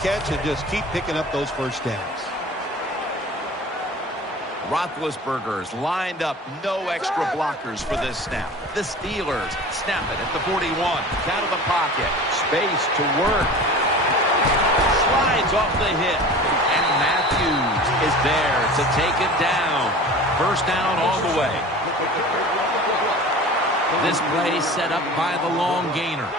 catch and just keep picking up those first downs. Roethlisberger's lined up, no extra blockers for this snap. The Steelers snap it at the 41, out of the pocket, space to work. Slides off the hit, and Matthews is there to take it down. First down all the way. This play set up by the long gainer.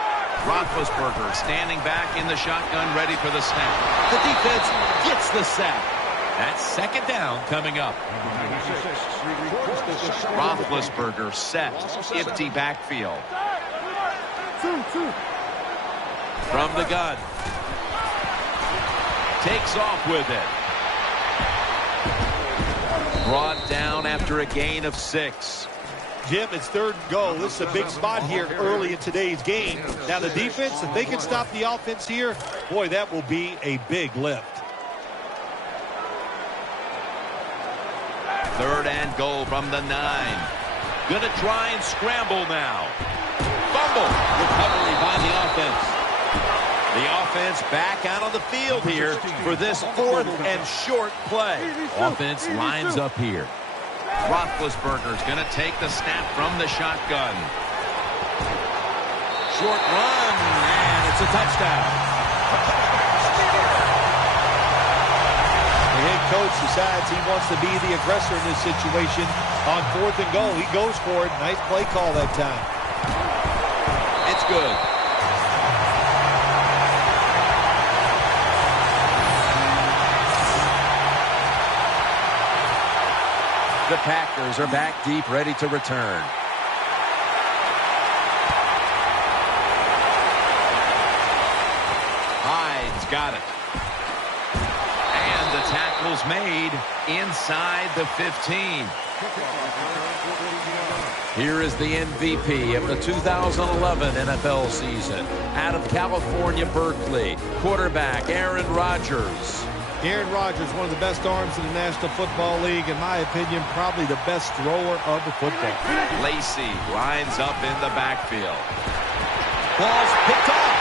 Roethlisberger standing back in the shotgun, ready for the snap. The defense gets the sack. That's second down coming up. Roethlisberger set, empty backfield. From the gun. Takes off with it. Brought down after a gain of 6. Jim, it's third and goal. This is a big spot here early in today's game. Now the defense, if they can stop the offense here, boy, that will be a big lift. Third and goal from the 9. Gonna try and scramble now. Fumble. Recovery by the offense. The offense back out on the field here for this 4th and short play. Offense lines up here. Roethlisberger's going to take the snap from the shotgun. Short run, and it's a touchdown. The head coach decides he wants to be the aggressor in this situation. On 4th and goal, he goes for it. Nice play call that time. It's good. The Packers are back deep, ready to return. Hyde's got it. And the tackle's made inside the 15. Here is the MVP of the 2011 NFL season. Out of California, Berkeley, quarterback Aaron Rodgers. Aaron Rodgers, one of the best arms in the National Football League. In my opinion, probably the best thrower of the football. Lacey lines up in the backfield. Ball's picked off.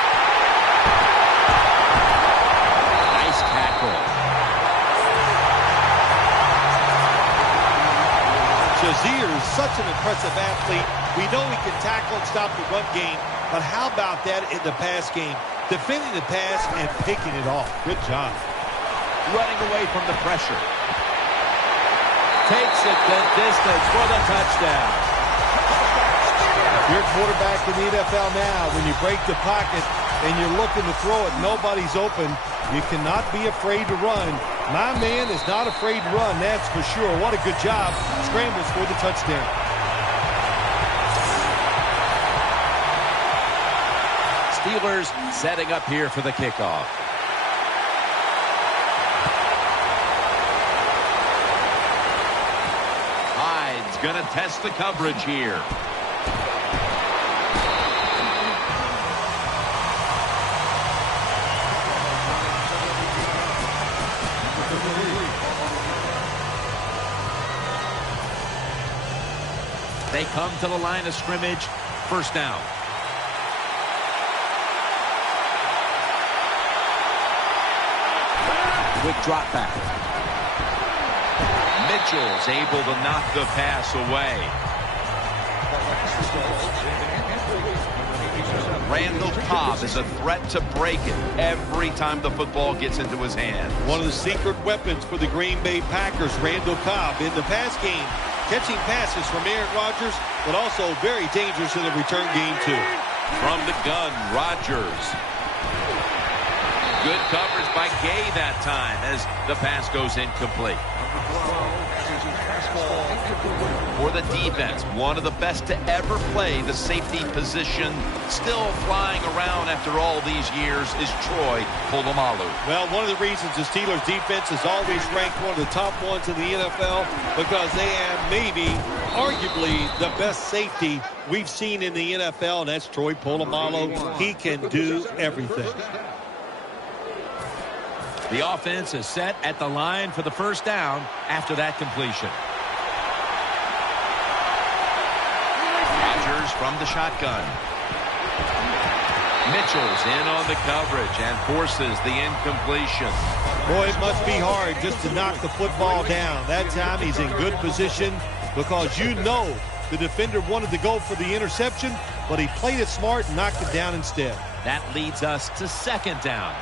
Nice tackle. Shazier is such an impressive athlete. We know he can tackle and stop the run game, but how about that in the pass game? Defending the pass and picking it off. Good job. Running away from the pressure. Takes it the distance for the touchdown. If you're a quarterback in the NFL now, when you break the pocket and you're looking to throw it, nobody's open, you cannot be afraid to run. My man is not afraid to run, that's for sure. What a good job. Scrambles for the touchdown. Steelers setting up here for the kickoff. Going to test the coverage here. They come to the line of scrimmage. First down. Quick drop back. Mitchell's able to knock the pass away. Randall Cobb is a threat to break it every time the football gets into his hand. One of the secret weapons for the Green Bay Packers, Randall Cobb, in the pass game, catching passes from Aaron Rodgers, but also very dangerous in the return game, too. From the gun, Rodgers. Good coverage by Gay that time as the pass goes incomplete. For the defense, one of the best to ever play the safety position, still flying around after all these years, is Troy Polamalu. Well, one of the reasons the Steelers defense is always ranked one of the top ones in the NFL, because they have maybe, arguably, the best safety we've seen in the NFL, and that's Troy Polamalu. He can do everything. The offense is set at the line for the first down after that completion. Rodgers from the shotgun. Mitchell's in on the coverage and forces the incompletion. Boy, it must be hard just to knock the football down. That time he's in good position because you know the defender wanted to go for the interception, but he played it smart and knocked it down instead. That leads us to second down.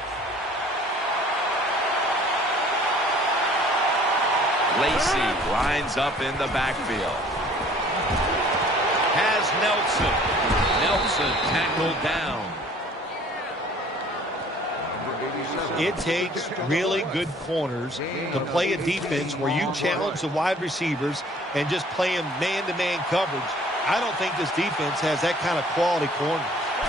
Lacey lines up in the backfield. Has Nelson. Nelson tackled down. It takes really good corners to play a defense where you challenge the wide receivers and just play them man-to-man coverage. I don't think this defense has that kind of quality corner.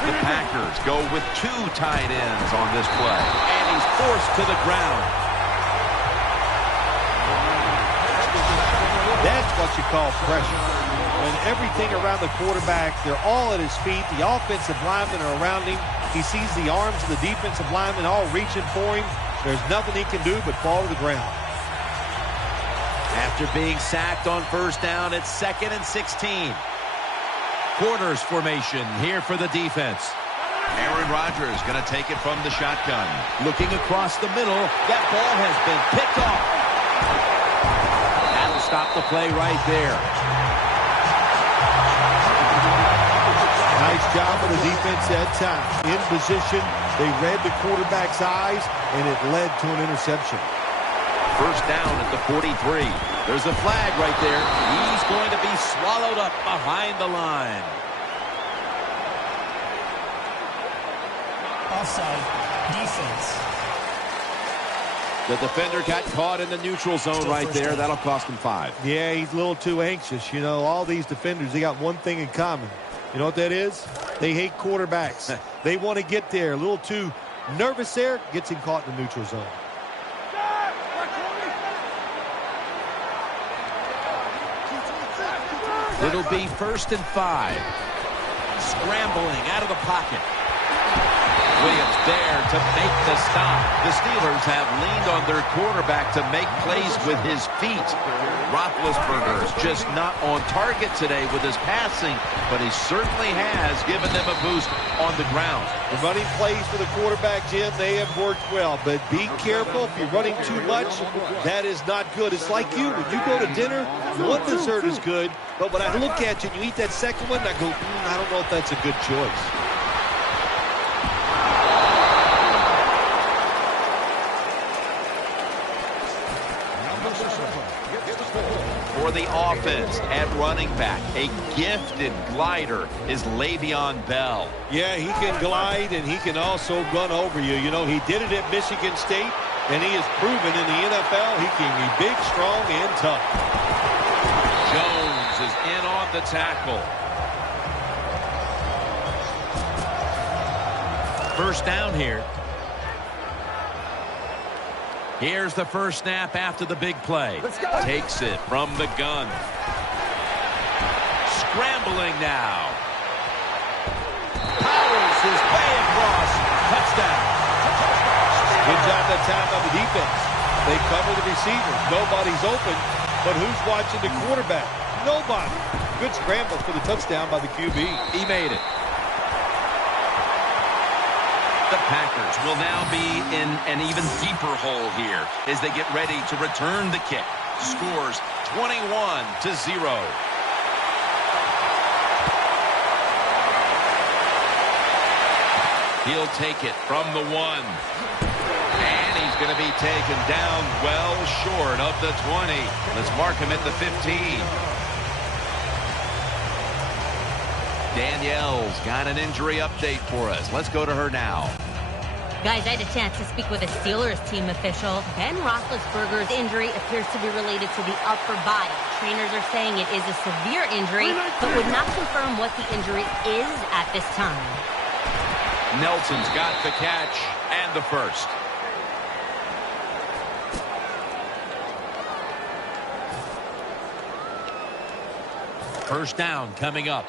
The Packers go with 2 tight ends on this play. And he's forced to the ground. That's what you call pressure. When everything around the quarterback, they're all at his feet. The offensive linemen are around him. He sees the arms of the defensive linemen all reaching for him. There's nothing he can do but fall to the ground. After being sacked on first down, it's 2nd and 16. Quarters formation here for the defense. Aaron Rodgers going to take it from the shotgun. Looking across the middle. That ball has been picked off. That'll stop the play right there. Nice job of the defense that time. In position, they read the quarterback's eyes, and it led to an interception. First down at the 43. There's a flag right there. He's going to be swallowed up behind the line. Offside. Defense. The defender got caught in the neutral zone right there. That'll cost him 5. Yeah, he's a little too anxious. You know, all these defenders, they got one thing in common. You know what that is? They hate quarterbacks. They want to get there. A little too nervous there. Gets him caught in the neutral zone. It'll be 1st and 5. Scrambling out of the pocket. Williams there to make the stop. The Steelers have leaned on their quarterback to make plays with his feet. Roethlisberger's just not on target today with his passing, but he certainly has given them a boost on the ground. The running plays for the quarterback, Jim, they have worked well, but be careful. If you're running too much, that is not good. It's like you. When you go to dinner, one dessert is good, but when I look at you and you eat that second one, I go, I don't know if that's a good choice. For the offense at running back, a gifted glider is Le'Veon Bell. Yeah, he can glide and he can also run over you. You know, he did it at Michigan State, and he has proven in the NFL he can be big, strong, and tough. Jones is in on the tackle. First down here. Here's the first snap after the big play. Takes it from the gun. Scrambling now. Powers his way across. Touchdown. Good job that time by the defense. They cover the receivers. Nobody's open, but who's watching the quarterback? Nobody. Good scramble for the touchdown by the QB. He made it. The Packers will now be in an even deeper hole here as they get ready to return the kick. Scores 21-0. He'll take it from the 1. And he's going to be taken down well short of the 20. Let's mark him at the 15. Danielle's got an injury update for us. Let's go to her now. Guys, I had a chance to speak with a Steelers team official. Ben Roethlisberger's injury appears to be related to the upper body. Trainers are saying it is a severe injury, but would not confirm what the injury is at this time. Nelson's got the catch and the first. First down coming up.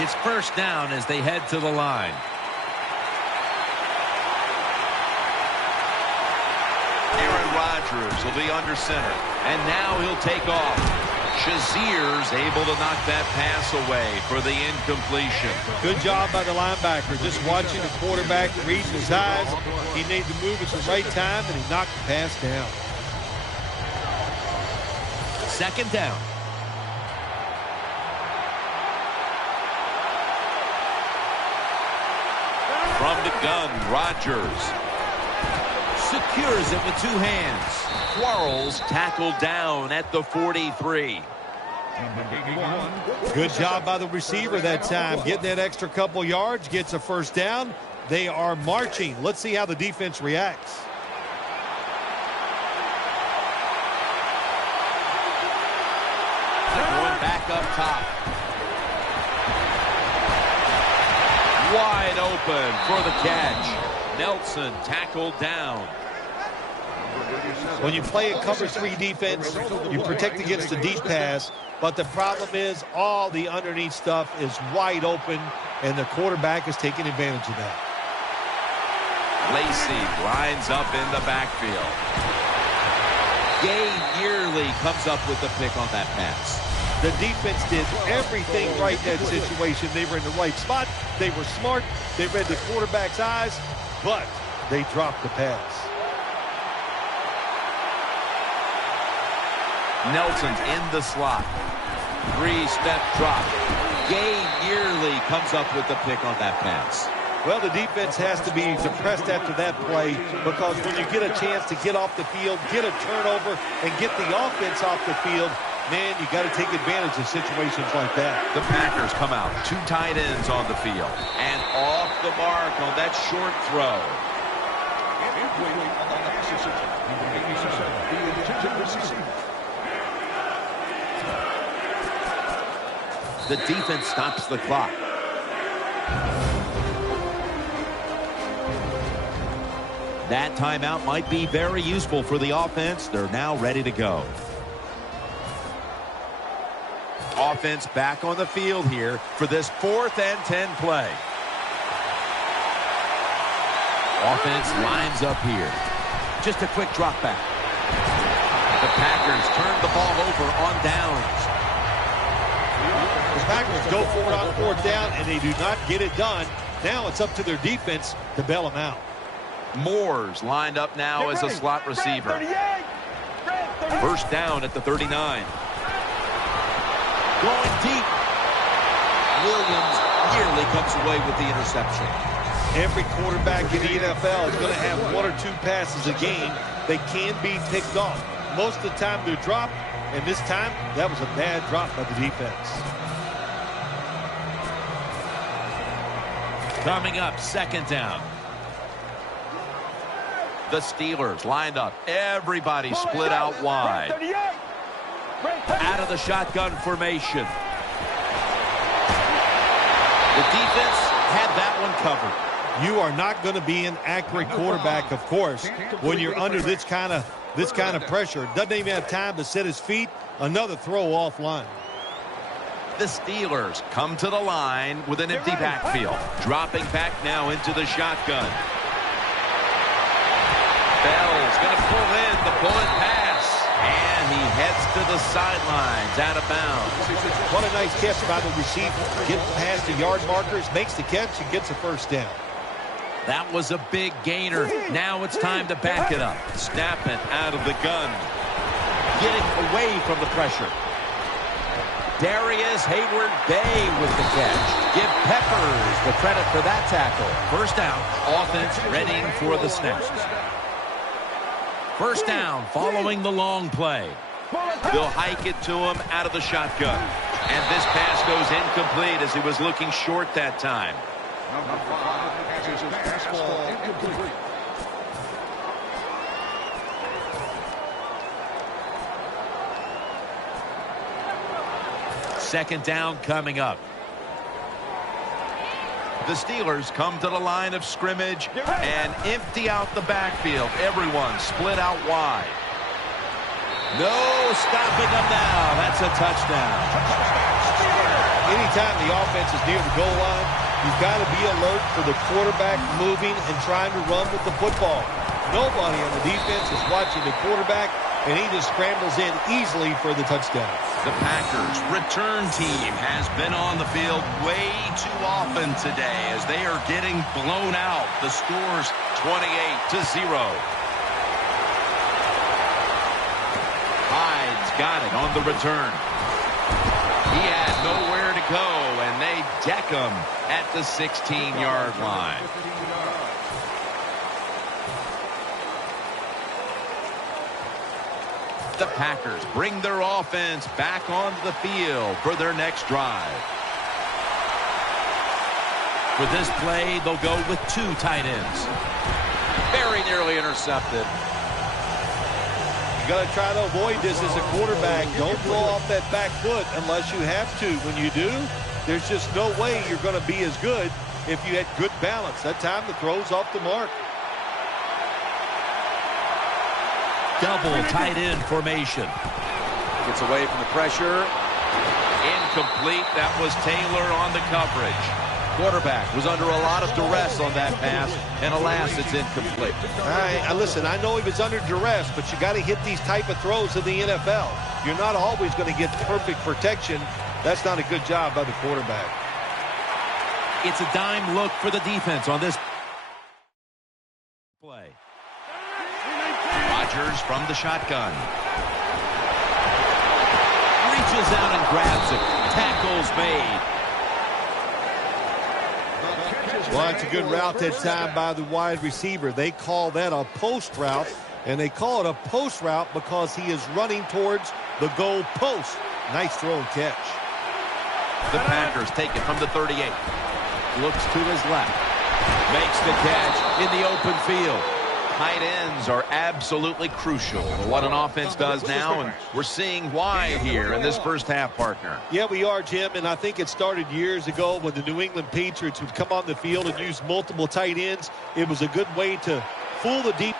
It's first down as they head to the line. Aaron Rodgers will be under center. And now he'll take off. Shazier's able to knock that pass away for the incompletion. Good job by the linebacker. Just watching the quarterback, reading his eyes. He made the move at the right time, and he knocked the pass down. Second down. From the gun, Rodgers secures it with two hands. Quarles tackled down at the 43. Good job by the receiver that time. Getting that extra couple yards, gets a first down. They are marching. Let's see how the defense reacts. Going back up top. Wide open for the catch. Nelson tackled down. When you play a cover 3 defense, you protect against the deep pass, but the problem is all the underneath stuff is wide open, and the quarterback is taking advantage of that. Lacey lines up in the backfield. Gay nearly comes up with the pick on that pass. The defense did everything right in that situation. They were in the right spot. They were smart. They read the quarterback's eyes, but they dropped the pass. Nelson's in the slot. 3-step drop. Gay nearly comes up with the pick on that pass. Well, the defense has to be depressed after that play, because when you get a chance to get off the field, get a turnover, and get the offense off the field, man, you got to take advantage of situations like that. The Packers come out. 2 tight ends on the field. And off the mark on that short throw. The defense stops the clock. That timeout might be very useful for the offense. They're now ready to go. Offense back on the field here for this 4th and 10 play. Offense lines up here. Just a quick drop back. The Packers turn the ball over on downs. The Packers go for it on 4th down, and they do not get it done. Now it's up to their defense to bail them out. Moore's lined up now as a slot receiver. First down at the 39. Going deep. Williams nearly comes away with the interception. Every quarterback in the NFL is going to have 1 or 2 passes a game. They can be picked off. Most of the time they're dropped, and this time that was a bad drop by the defense. Coming up, second down. The Steelers lined up. Everybody split out wide. Out of the shotgun formation. The defense had that one covered. You are not going to be an accurate quarterback, of course, when you're under this kind of pressure. Doesn't even have time to set his feet. Another throw offline. The Steelers come to the line with an empty backfield. Dropping back now into the shotgun. Bell's going to pull in the bullet pass. And he heads to the sidelines out of bounds. What a nice catch by the receiver. Gets past the yard markers, makes the catch, and gets a first down. That was a big gainer. Now it's time to back it up. Snapping out of the gun. Getting away from the pressure. Darius Hayward-Bay with the catch. Give Peppers the credit for that tackle. First down. Offense readying for the snap. First down following the long play. They'll hike it to him out of the shotgun. And this pass goes incomplete as he was looking short that time. Second down coming up. The Steelers come to the line of scrimmage and empty out the backfield. Everyone split out wide. No stopping them now. That's a touchdown. Anytime the offense is near the goal line, you've got to be alert for the quarterback moving and trying to run with the football. Nobody on the defense is watching the quarterback, and he just scrambles in easily for the touchdown. The Packers' return team has been on the field way too often today as they are getting blown out. The score's 28-0. Hyde's got it on the return. He had nowhere to go, and they deck him at the 16-yard line. The Packers bring their offense back onto the field for their next drive. For this play, they'll go with 2 tight ends. Very nearly intercepted. You got to try to avoid this as a quarterback. Don't throw off that back foot unless you have to. When you do, there's just no way you're going to be as good if you had good balance. That time the throw's off the mark. Double tight end formation. Gets away from the pressure. Incomplete. That was Taylor on the coverage. Quarterback was under a lot of duress on that pass, and alas, it's incomplete. All right, listen, I know he was under duress, but you got to hit these type of throws in the NFL. You're not always going to get perfect protection. That's not a good job by the quarterback. It's a dime look for the defense on this play. Rodgers from the shotgun. Reaches out and grabs it. Tackles made. Well, that's a good route that time by the wide receiver. They call that a post route, and they call it a post route because he is running towards the goal post. Nice throw and catch. The Packers take it from the 38. Looks to his left. Makes the catch in the open field. Tight ends are absolutely crucial to what an offense does now, and we're seeing why here in this first half, partner. Yeah, we are, Jim, and I think it started years ago when the New England Patriots would come on the field and use multiple tight ends. It was a good way to fool the defense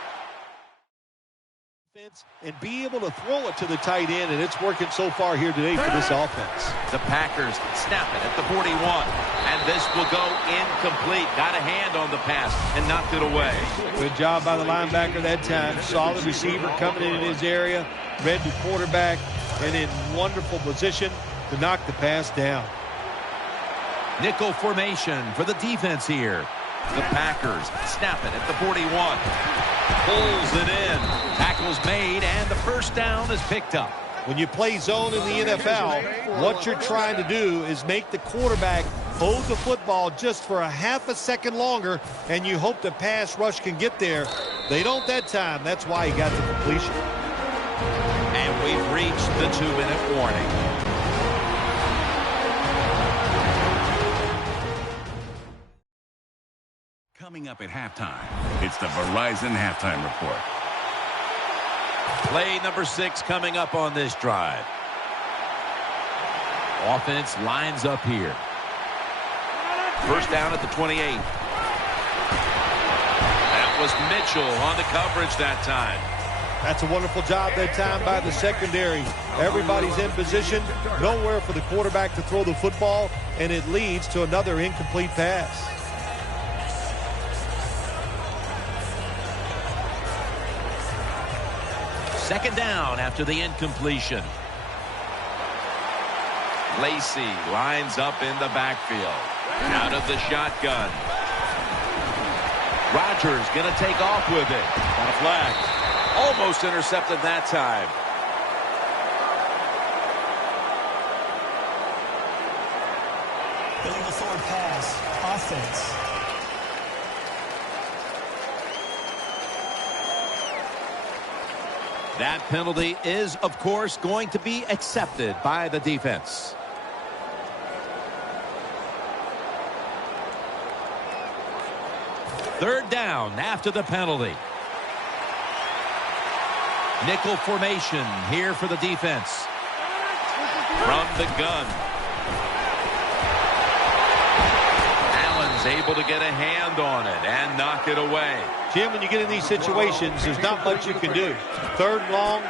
and be able to throw it to the tight end, and it's working so far here today for this offense. The Packers snap it at the 41, and this will go incomplete. Got a hand on the pass and knocked it away. Good job by the linebacker that time. Solid receiver coming in his area, read the quarterback, and in wonderful position to knock the pass down. Nickel formation for the defense here. The Packers snap it at the 41. Pulls it in. Tackles made, and the first down is picked up. When you play zone in the NFL, what you're trying to do is make the quarterback hold the football just for a half a second longer, and you hope the pass rush can get there. They don't that time. That's why he got the completion. And we've reached the 2-minute warning. Coming up at halftime, it's the Verizon Halftime Report. Play number 6 coming up on this drive. Offense lines up here. First down at the 28. That was Mitchell on the coverage that time. That's a wonderful job that time by the secondary. Everybody's in position, nowhere for the quarterback to throw the football, and it leads to another incomplete pass. Second down after the incompletion. Lacey lines up in the backfield. Out of the shotgun. Rodgers going to take off with it. On a flag. Almost intercepted that time. Illegal forward pass. Offense. That penalty is, of course, going to be accepted by the defense. Third down after the penalty. Nickel formation here for the defense. From the gun. Allen's able to get a hand on it and knock it away. Jim, when you get in these situations, there's not much you can do. Third and long,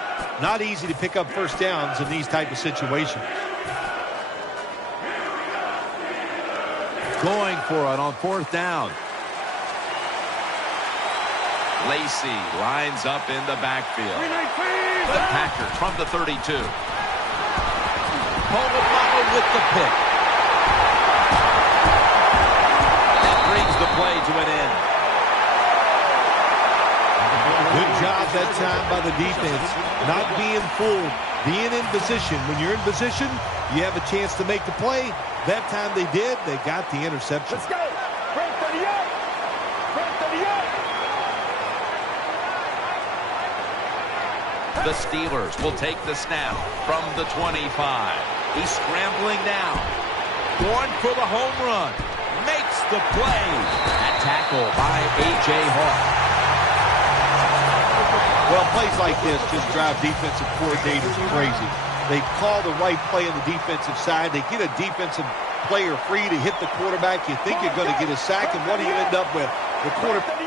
not easy to pick up first downs in these type of situations. Going for it on fourth down. Lacey lines up in the backfield. The Packers from the 32. Polamalu with the pick. That brings the play to an end. Good job that time by the defense. Not being fooled, being in position. When you're in position, you have a chance to make the play. That time they did. They got the interception. Let's go. Break 38. Break 38. The Steelers will take the snap from the 25. He's scrambling now. Going for the home run. Makes the play. That tackle by A.J. Hawk. Well, plays like this just drive defensive coordinators crazy. They call the right play on the defensive side. They get a defensive player free to hit the quarterback. You think you're going to get a sack, and what do you end up with? The quarterback.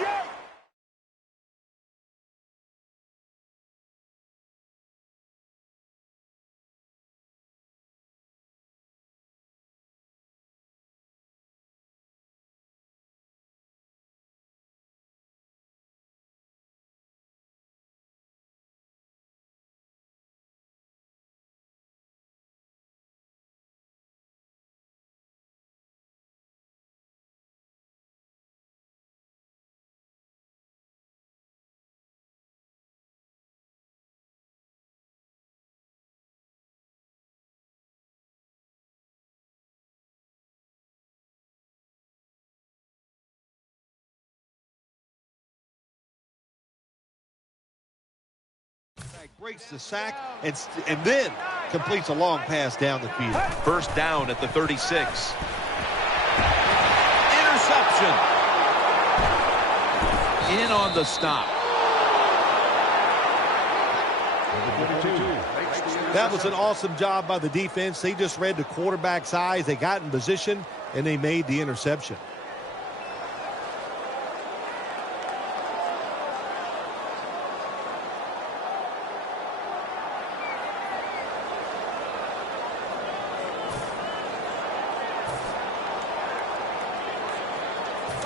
Breaks the sack and then completes a long pass down the field. First down at the 36. Interception. In on the stop. That was an awesome job by the defense. They just read the quarterback's eyes. They got in position, and they made the interception.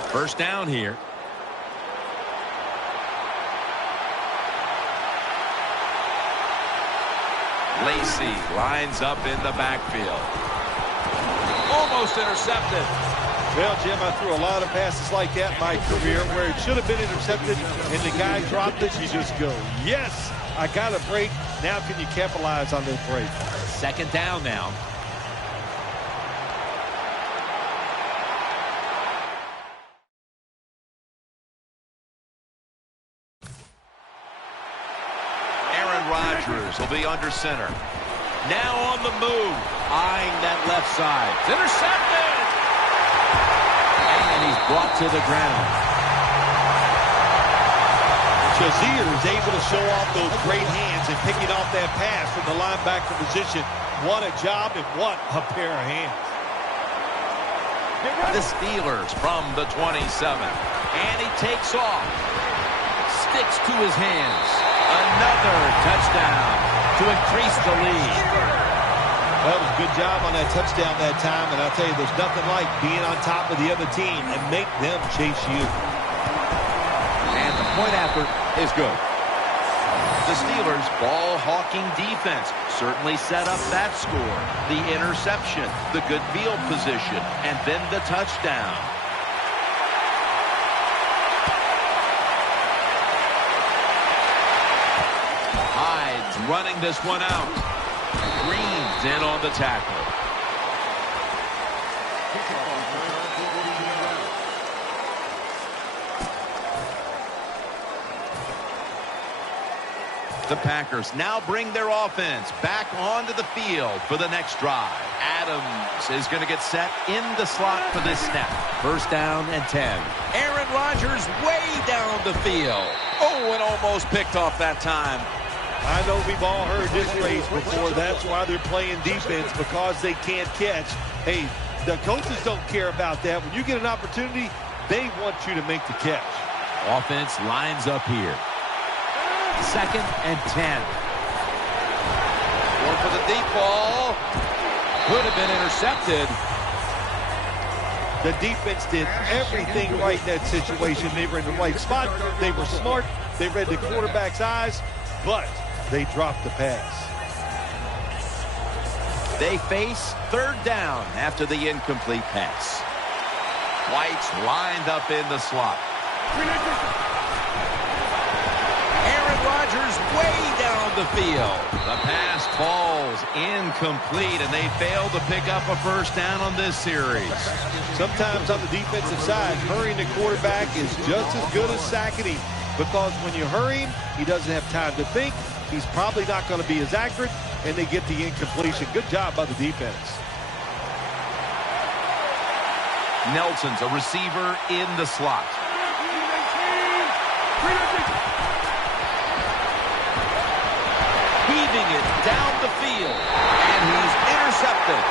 First down here. Lacy lines up in the backfield. Almost intercepted. Well, Jim, I threw a lot of passes like that in my career where it should have been intercepted and the guy dropped it. You just go, yes, I got a break. Now can you capitalize on this break? Second down now. Rodgers will be under center. Now on the move. Eyeing that left side. It's intercepted. And he's brought to the ground. Shazier is able to show off those great hands and picking off that pass from the linebacker position. What a job and what a pair of hands. The Steelers from the 27. And he takes off. Sticks to his hands. Another touchdown to increase the lead. That was a good job on that touchdown that time, and I'll tell you, there's nothing like being on top of the other team and make them chase you. And the point effort is good. The Steelers' ball-hawking defense certainly set up that score. The interception, the good field position, and then the touchdown. Running this one out. Green's in on the tackle. The Packers now bring their offense back onto the field for the next drive. Adams is going to get set in the slot for this snap. First down and 10. Aaron Rodgers way down the field. Oh, and almost picked off that time. I know we've all heard this phrase before. That's why they're playing defense, because they can't catch. Hey, the coaches don't care about that. When you get an opportunity, they want you to make the catch. Offense lines up here. Second and 10. Going for the deep ball. Could have been intercepted. The defense did everything right in that situation. They were in the right spot. They were smart. They read the quarterback's eyes. But they dropped the pass. They face third down after the incomplete pass. White's lined up in the slot. Aaron Rodgers way down the field. The pass falls incomplete, and they fail to pick up a first down on this series. Sometimes on the defensive side, hurrying the quarterback is just as good as sacking him, because when you hurry him, he doesn't have time to think. He's probably not going to be as accurate, and they get the incompletion. Good job by the defense. Nelson's a receiver in the slot. Heaving it down the field, and he's intercepted.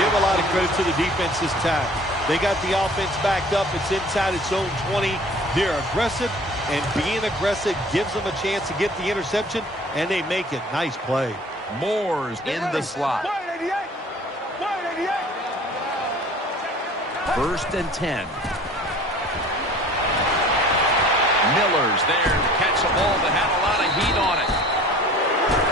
Give a lot of credit to the defense this time. They got the offense backed up. It's inside its own 20. They're aggressive, and being aggressive gives them a chance to get the interception, and they make it. Nice play. Moore's in the slot. 1st and 10. Miller's there to catch a ball that had a lot of heat on it.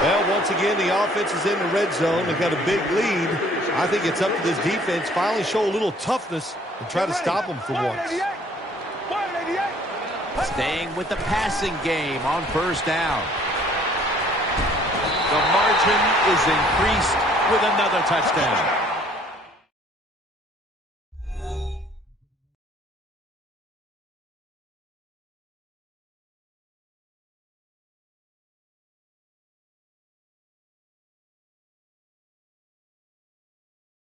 Well, once again, the offense is in the red zone. They've got a big lead. I think it's up to this defense finally show a little toughness and try to stop them for once. Staying with the passing game on first down. The margin is increased with another touchdown.